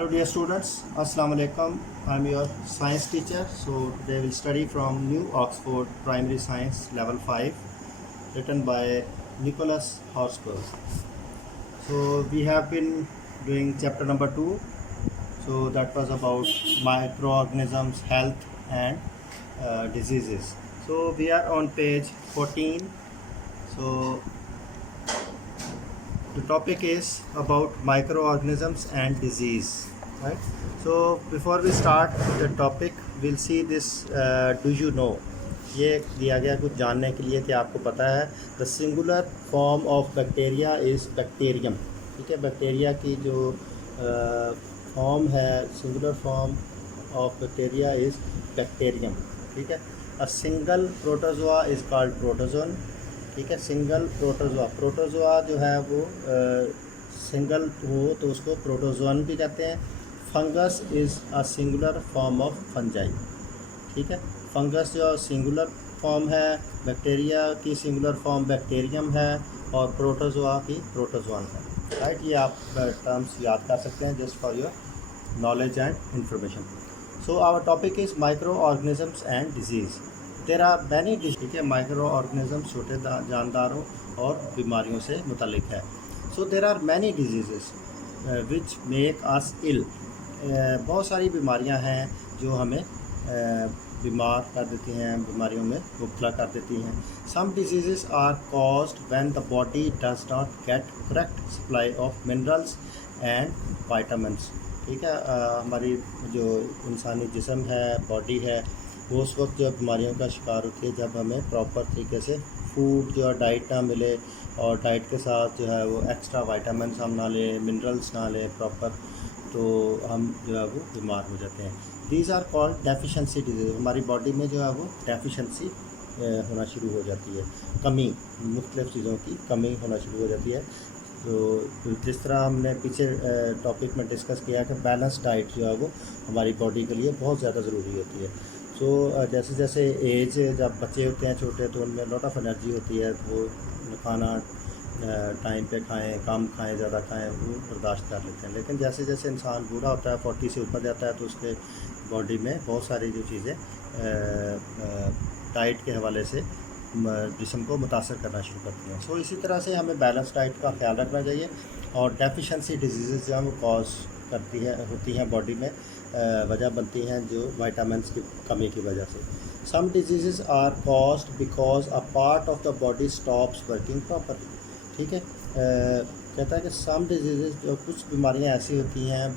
Hello dear students, Assalamu alaikum. I'm your science teacher. So today we'll study from New Oxford Primary Science Level 5 written by Nicholas Horsburgh. So we have been doing chapter number 2. So that was about microorganisms, health and diseases. So we are on page 14. So the topic is about microorganisms and disease, right? So before we start the topic, we'll see this do you know, ये दिया गया कुछ जानने के लिए कि आपको पता है the singular form of bacteria is bacterium. ठीक है, बैक्टीरिया की जो फॉर्म है, singular form of bacteria is bacterium. ठीक है, a single protozoa is called protozoan. ठीक है, सिंगल प्रोटोजोआ जो है वो सिंगल हो तो उसको प्रोटोजोन भी कहते हैं। Fungus is a singular form of fungi. ठीक है, फंगस जो सिंगुलर फॉर्म है, बैक्टीरिया की सिंगुलर फॉर्म बैक्टीरियम है और प्रोटोजोआ की प्रोटोजोन है। राइट, ये आप टर्म्स याद कर सकते हैं just for your knowledge and information. So our topic is microorganisms and diseases. There are many diseases. ठीक है, माइक्रो ऑर्गेनिज्म छोटे जानदारों और बीमारियों से मुतल्लिक है। So there are many diseases which make us ill. बहुत सारी बीमारियां हैं जो हमें बीमार कर देती हैं, बीमारियों में मुब्तला कर देती हैं। Some diseases are caused when the body does not get correct supply of minerals and vitamins. ठीक है, हमारी जो इंसानी जिस्म है, बॉडी है, वो उस वक्त जो बीमारियों का शिकार होती है जब हमें प्रॉपर तरीके से फूड जो है डाइट ना मिले और डाइट के साथ जो है वो एक्स्ट्रा वाइटामिन हम ना लें, मिनरल्स ना लें प्रॉपर, तो हम जो है वो बीमार हो जाते हैं। These are called deficiency diseases. हमारी बॉडी में जो है वो डेफिशिएंसी होना शुरू हो जाती है, कमी, मुख्तलिफ़ चीज़ों की कमी होना शुरू हो जाती है। तो जिस तरह हमने पीछे टॉपिक में डिस्कस किया कि बैलेंस डाइट जो है वो हमारी बॉडी के लिए बहुत ज़्यादा ज़रूरी होती है। तो जैसे जैसे एज, जब बच्चे होते हैं छोटे तो उनमें लॉट ऑफ एनर्जी होती है, तो वो खाना टाइम पे खाएं, कम खाएं, ज़्यादा खाएं, वो बर्दाश्त कर लेते हैं। लेकिन जैसे जैसे इंसान बूढ़ा होता है, 40 से ऊपर जाता है, तो उसके बॉडी में बहुत सारी जो चीज़ें डाइट के हवाले से जिस्म को मुतासर करना शुरू करती हैं। सो इसी तरह से हमें बैलेंस डाइट का ख्याल रखना चाहिए और डेफिशिएंसी डिजीज़ जो है वो कॉज होती हैं बॉडी में, वजह बनती हैं जो विटामिन्स की कमी की वजह से। Some diseases are caused because a part of the body stops working properly. ठीक है, कहता है कि सम डिजीज़, जो कुछ बीमारियां ऐसी होती हैं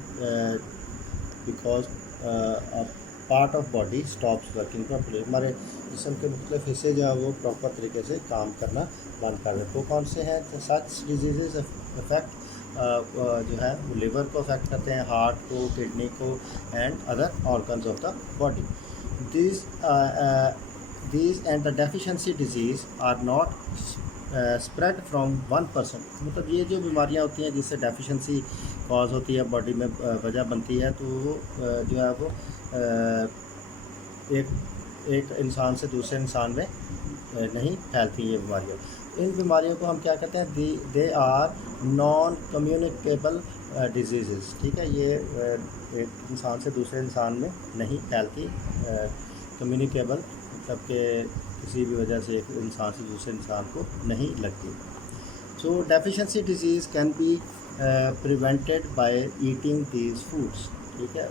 because a part of body stops working properly, हमारे जिस्म के मुख्तलिफ हिस्से जो है वो प्रॉपर तरीके से काम करना बंद कर देते हैं। वो कौन से हैं? सच डिजीज़ अफेक्ट जो है वो लिवर को अफेक्ट करते हैं, हार्ट को, किडनी को and other organs of the body. These and the deficiency diseases are not spread from one person. मतलब ये जो बीमारियां होती हैं जिससे डेफिशिएंसी कॉज होती है, बॉडी में वजह बनती है, तो वो जो है वो एक इंसान से दूसरे इंसान में नहीं फैलती ये बीमारियाँ। इन बीमारियों को हम क्या कहते हैं? They are non communicable diseases. ठीक है, ये एक इंसान से दूसरे इंसान में नहीं फैलती। कम्युनिकेबल मतलब कि किसी भी वजह से एक इंसान से दूसरे इंसान को नहीं लगती। So deficiency diseases can be prevented by eating these foods. ठीक है,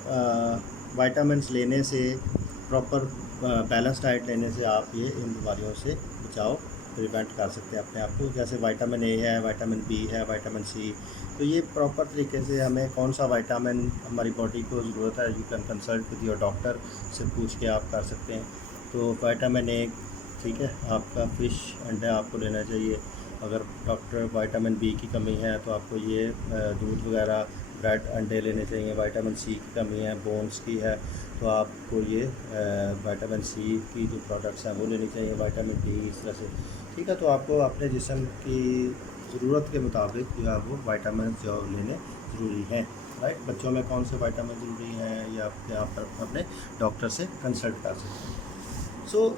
विटामिन्स लेने से, प्रॉपर बैलेंस डाइट लेने से आप ये इन बीमारियों से बचाव प्रिवेंट कर सकते हैं अपने आप को। जैसे विटामिन ए है, विटामिन बी है, विटामिन सी, तो ये प्रॉपर तरीके से हमें कौन सा विटामिन हमारी बॉडी को ज़रूरत है, you can consult with your doctor से पूछ के आप कर सकते हैं। तो विटामिन ए, ठीक है, आपका फ़िश, अंडे आपको लेना चाहिए। अगर डॉक्टर विटामिन बी की कमी है तो आपको ये दूध वगैरह, ब्रेड, अंडे लेने चाहिए। विटामिन सी की कमी है, बोन्स की है, तो आपको ये विटामिन सी की जो प्रोडक्ट्स हैं वो लेनी चाहिए। विटामिन डी, इस तरह से। ठीक है, तो आपको अपने जिस्म की ज़रूरत के मुताबिक जो है वो विटामिन जो लेने ज़रूरी हैं। राइट, बच्चों में कौन से विटामिन ज़रूरी हैं या आप अपने डॉक्टर से कंसल्ट कर सकते हैं। सो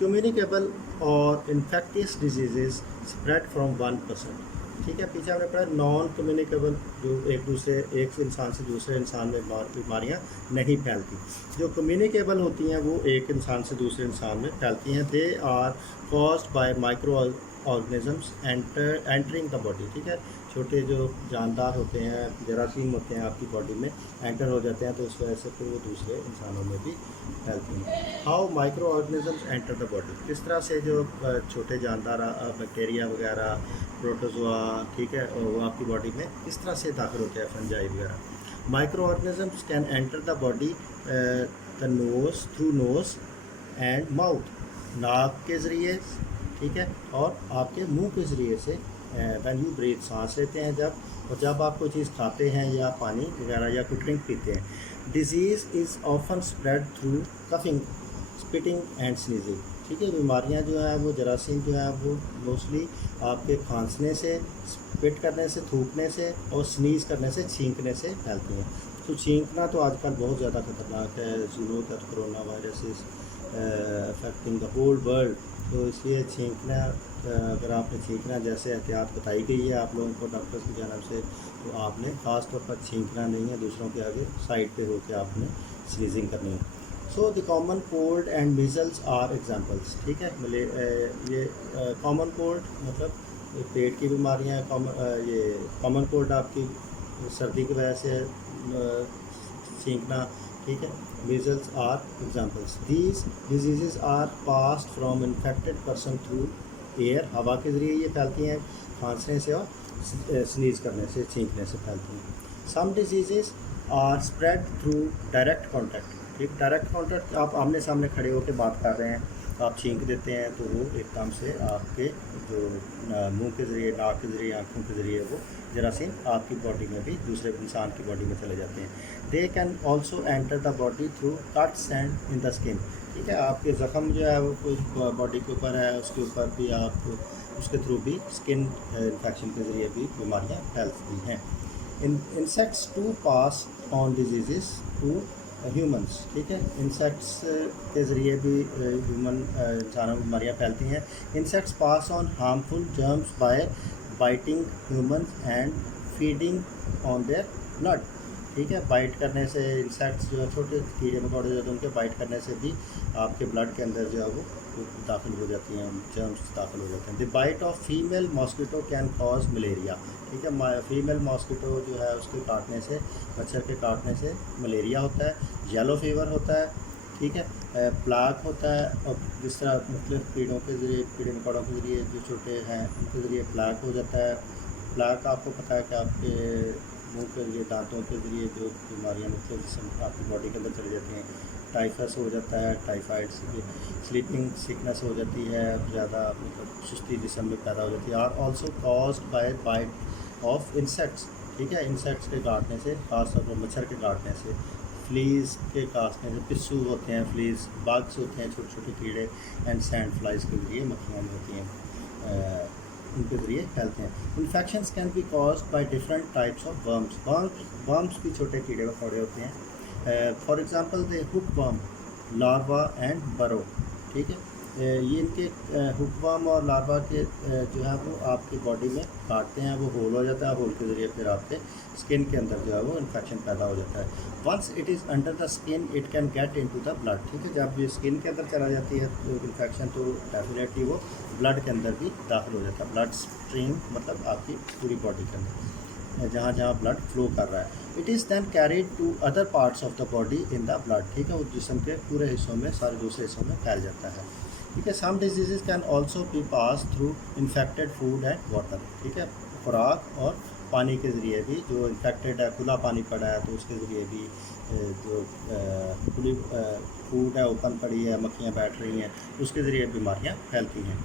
कम्युनिकेबल और infectious disease spread from one person. ठीक है। पीछे हमने पढ़ा नॉन कम्युनिकेबल, जो एक इंसान से दूसरे इंसान में बीमारियाँ नहीं फैलती। जो कम्युनिकेबल होती हैं वो एक इंसान से दूसरे इंसान में फैलती हैं। They are caused by microorganisms entering the body, ठीक है। छोटे जो जानदार होते हैं, जरासीम होते हैं आपकी बॉडी में, एंटर हो जाते हैं तो उस वजह से फिर वो दूसरे इंसानों में भी फैलती हैं। How micro organisms enter the body, किस तरह से जो छोटे जानदार बैक्टीरिया वगैरह, प्रोटोजोआ, ठीक है, वो आपकी बॉडी में किस तरह से दाखिल होते हैं, फंजाई वगैरह। Micro organisms can enter the body the nose, through nose and mouth, नाक के ज़रिए, ठीक है, और आपके मुंह के ज़रिए से व्हेन यू ब्रीथ, सांस लेते हैं जब, और जब आप कोई चीज़ खाते हैं या पानी वगैरह या कोई ड्रिंक पीते हैं। Disease is often spread through coughing, spitting and sneezing, ठीक है। बीमारियां जो हैं वो जरासीम जो है वो मोस्टली आपके खांसने से, स्पिट करने से, थूकने से, और स्नीज़ करने से, छींकने से फैलती हैं। तो छींकना तो आजकल बहुत ज़्यादा ख़तरनाक है। You know that corona virus is affecting the whole world, तो इसलिए छींकना, अगर आपने छींकना जैसे एहतियात बताई गई है आप लोगों को डॉक्टर्स की जानब से, तो आपने ख़ास तौर पर छींकना नहीं है, दूसरों के आगे साइड पे होकर आपने स्नीजिंग करनी है। So the common cold and measles are examples, ठीक है। ये कॉमन कोल्ड मतलब पेट की बीमारियाँ, ये कॉमन कोल्ड आपकी सर्दी की वजह से छींकना, ठीक है। Measles are examples. These diseases are passed from infected person through air, हवा के ज़रिए ये फैलती हैं, खांसने से और स्नीज़ करने से, छींकने से फैलती हैं। Some diseases are spread through direct contact, ठीक। डायरेक्ट कॉन्टैक्ट, आप आमने सामने खड़े होकर बात कर रहे हैं, आप छींक देते हैं तो वो एकदम से आपके जो मुंह के ज़रिए, नाक के ज़रिए, आँखों के ज़रिए वो जरासीम आपकी बॉडी में भी, दूसरे इंसान की बॉडी में चले जाते हैं। They can also enter the body through cuts and in the skin, ठीक है। आपके ज़ख़म जो है वो कोई बॉडी के ऊपर है, उसके ऊपर भी आप उसके थ्रू भी स्किन इन्फेक्शन के ज़रिए भी बीमारियाँ फैलती हैं। Insects to pass on diseases to humans, ठीक है। इंसेक्ट्स के ज़रिए भी ह्यूमन इंसानों में बीमारियाँ फैलती हैं। Insects pass on harmful germs by biting humans and feeding on their blood, ठीक है। बाइट करने से इंसेक्ट्स जो है, छोटे कीड़े मकोड़े जो, उनके बाइट करने से भी आपके ब्लड के अंदर जो है वो दाखिल हो जाती हैं, जर्म्स दाखिल हो जाते हैं। The bite of female mosquito can cause malaria, ठीक है। फीमेल मॉस्किटो जो है उसके काटने से, मच्छर के काटने से मलेरिया होता है, येलो फीवर होता है, ठीक है, प्लाक होता है। और जिस तरह मुख्तलिफ कीड़ों के ज़रिए, कीड़े मकोड़ों के ज़रिए जो छोटे हैं उनके ज़रिए प्लाक हो जाता है। प्लाक आपको पता है कि आपके मुंह के ज़रिए, दांतों के ज़रिए जो बीमारियाँ मुख्तलिफ जिस्म आपकी बॉडी के अंदर चली जाती हैं, टाइफस हो जाता है, टाइफाइड, स्लीपिंग सिकनेस हो जाती है, ज़्यादा मतलब सुस्ती जिस्म में पैदा हो जाती है। Are also caused by bite of insects, ठीक है। इंसेक्ट्स के काटने से, खासतौर पर मच्छर के काटने से, फ्लीज़ के काटने से, पिस्सू होते हैं, फ्लीज़, बग्स होते हैं, छोटे छोटे कीड़े, एंड सैंड फ्लाइज के ज़रिए, मक्खियाँ होती हैं, उनके ज़रिए फैलते हैं। Infections can be caused by different types of worms भी छोटे कीड़े मकोड़े होते हैं। For example the hookworm, larva and बरो, ठीक है। ये इनके हुकवर्म और लार्वा के जो है वो आपकी बॉडी में काटते हैं, वो होल हो जाता है, होल के ज़रिए फिर आपके स्किन के अंदर जो है वो इन्फेक्शन पैदा हो जाता है। Once it is under the skin it can get into the blood, ठीक है। जब ये स्किन के अंदर चला जाती है तो इन्फेक्शन, तो डेफिनेटली वो ब्लड के अंदर भी दाखिल हो जाता है। ब्लड स्ट्रीम मतलब आपकी पूरी बॉडी के अंदर जहाँ जहाँ ब्लड फ्लो कर रहा है। It is then carried to other parts of the body in the blood, ठीक है। वो जिस्म के पूरे हिस्सों में, सारे दूसरे हिस्सों में फैल जाता है, ठीक है। Some diseases can also be pass through infected food and water, ठीक है। खुराक और पानी के ज़रिए भी, जो इन्फेक्टेड है, खुला पानी पड़ा है तो उसके ज़रिए भी, जो खुली फूड है, ओपन पड़ी है, मक्खियाँ बैठ रही हैं, उसके ज़रिए बीमारियाँ फैलती हैं।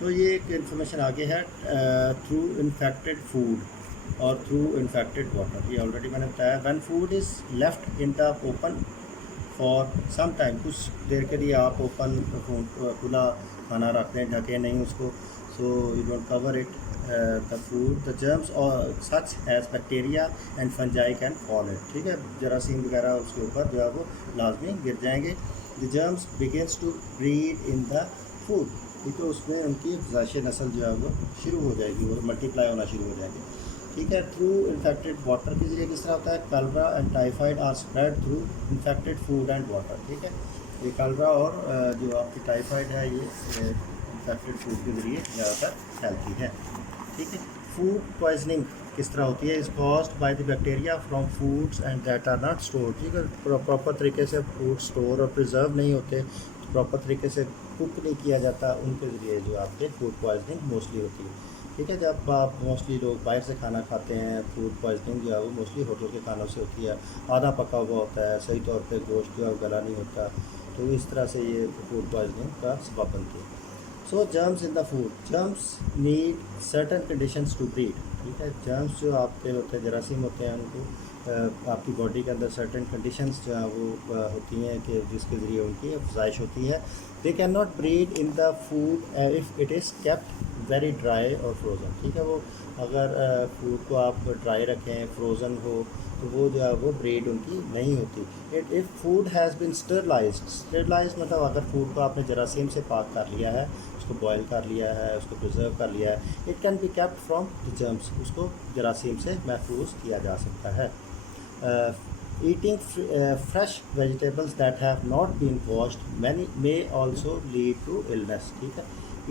तो ये एक इन्फॉर्मेशन आगे है, थ्रू इन्फेक्टेड फूड और थ्रू इन्फेक्टेड वाटर, ये ऑलरेडी मैंने बताया। When food is left in the open for some time, कुछ देर के लिए आप ओपन खुला खाना रखते हैं, ढके नहीं उसको, so you don't cover it the food, the germs और such as bacteria and fungi can fall it, ठीक है। जरासीम वगैरह उसके ऊपर जो है वो लाजमी गिर जाएंगे। The germs begins to breed in the food, ठीक है, उसमें उनकी अफजाइश नस्ल जो है वो शुरू हो जाएगी, वो मल्टीप्लाई होना शुरू हो जाएगी। ठीक है, थ्रू इन्फेक्टेड वाटर के ज़रिए किस तरह होता है, cholera and typhoid are spread through infected food and water. ठीक है, ये कलरा और जो आपकी टाइफाइड है ये इन्फेक्टेड फूड के ज़रिए ज़्यादातर फैलती है। ठीक है, फूड पॉइजनिंग किस तरह होती है, is caused by the bacteria from foods and that are not store. ठीक है, प्रॉपर तरीके से फूड स्टोर और प्रिजर्व नहीं होते, प्रॉपर तरीके से कुक नहीं किया जाता, उनके ज़रिए जो आपके फूड पॉइजनिंग मोस्टली होती है। ठीक है, जब आप मोस्टली लोग बाहर से खाना खाते हैं, फूड पॉइजनिंग जो है वो मोस्टली होटल के खानों से होती है, आधा पका हुआ होता है, सही तौर पे गोश्त जो है गला नहीं होता, तो इस तरह से ये फूड पॉइजनिंग का सबब बनती है। So germs in the food, germs need certain conditions to breed. ठीक है, जर्म्स जो आपके होते हैं, जरासीम होते हैं, उनको आपकी बॉडी के अंदर सर्टन कंडीशंस जो हैं वो होती हैं कि जिसके ज़रिए उनकी अफजाइश होती है। They can not breed in the food if it is kept very dry और फ्रोज़न। ठीक है, वो अगर फूड को आप ड्राई रखें, फ्रोज़न हो, तो वो जो है वो ब्रीड उनकी नहीं होती। It if food has been sterilised मतलब अगर फूड को आपने जरासीम से पाक कर लिया है, उसको बॉयल कर लिया है, उसको प्रिजर्व कर लिया है, it can be kept from the germs, उसको जरासीम से महफूज किया जा सकता है। Eating fresh vegetables that have not been washed may also lead to illness। ठीक है,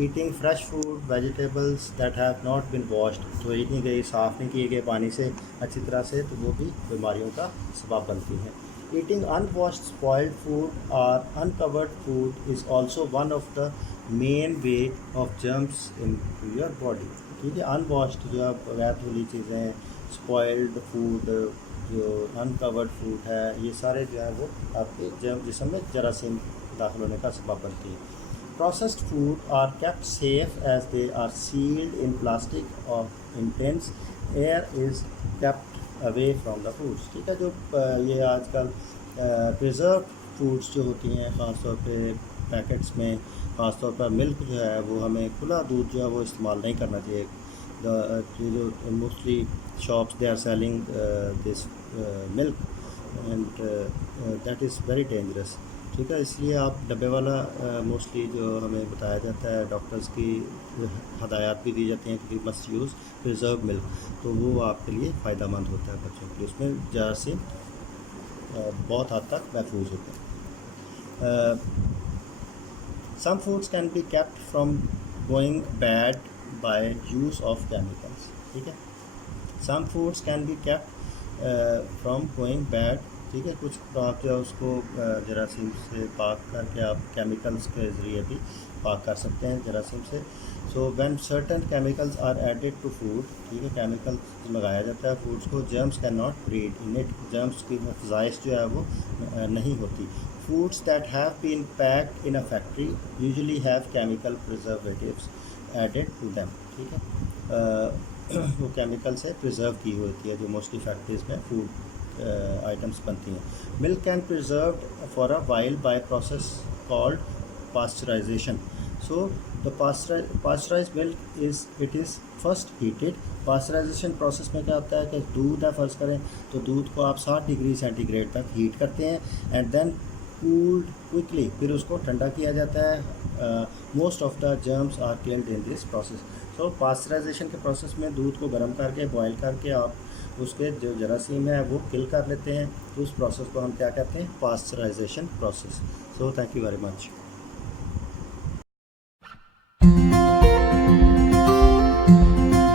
eating fresh food vegetables that have not been washed, धोई नहीं गई, साफ़ नहीं किए गए पानी से अच्छी तरह से, तो वो भी बीमारियों का सबब बनती हैं। ईटिंग अनवॉश्ड स्पॉइल्ड फूड और uncovered food is also one of the main way of germs in your body. ठीक है, अनवॉश्ड जो है बगैर धुली चीज़ें, स्पॉइल्ड फूड, जो अनकवर्ड फूड है, ये सारे जो है वो आपके जिस्म में जरासीम दाखिल होने का सबब बनती है। Processed food are kept safe as they are sealed in plastic और in tins, air is kept away from the foods. ठीक है, जो ये आजकल प्रिजर्व फूड्स जो होती हैं, ख़ास तौर पे पैकेट्स में, ख़ास तौर पर मिल्क जो है वो हमें खुला दूध जो है वो इस्तेमाल नहीं करना चाहिए। जो mostly shops they are selling this milk and that is very dangerous। ठीक है, इसलिए आप डब्बे वाला मोस्टली जो हमें बताया जाता है, डॉक्टर्स की हदायत भी दी जाती हैं कि मस्ट यूज़ प्रिजर्व मिल्क, तो वो आपके लिए फ़ायदा मंद होता है बच्चों के लिए, उसमें जरासीम बहुत हद तक महफूज होते हैं। Some foods can be kept from going bad by use of chemicals. ठीक है, some foods can be kept from going bad. ठीक है, कुछ आप जो उसको जरासीम से पाक करके आप केमिकल्स के ज़रिए भी पाक कर सकते हैं जरासीम से। So when certain chemicals are added to food, ठीक है, केमिकल्स लगाया जाता है फूड्स को, germs cannot breed in it, germs की अफजाइश जो है वो नहीं होती। Foods that have been packed in a factory usually have chemical preservatives added to them. ठीक है, वो केमिकल से प्रिजर्व की होती है जो मोस्टली फैक्ट्रीज़ में फूड आइटम्स बनती हैं। Milk can preserved for a while by process called pasteurisation. So the pasteurise milk is first heated. Pasteurisation process में क्या होता है कि दूध है, फ़र्ज़ करें तो दूध को आप 60 डिग्री सेंटीग्रेड तक हीट करते हैं एंड देन कूल्ड क्विकली, फिर उसको ठंडा किया जाता है। Most of the germs are killed in this process. So pasteurisation के प्रोसेस में दूध को गर्म करके बॉयल करके आप उसके जो जरासीम है वो किल कर लेते हैं, तो उस प्रोसेस को हम क्या कहते हैं, pasteurisation process. So thank you very much.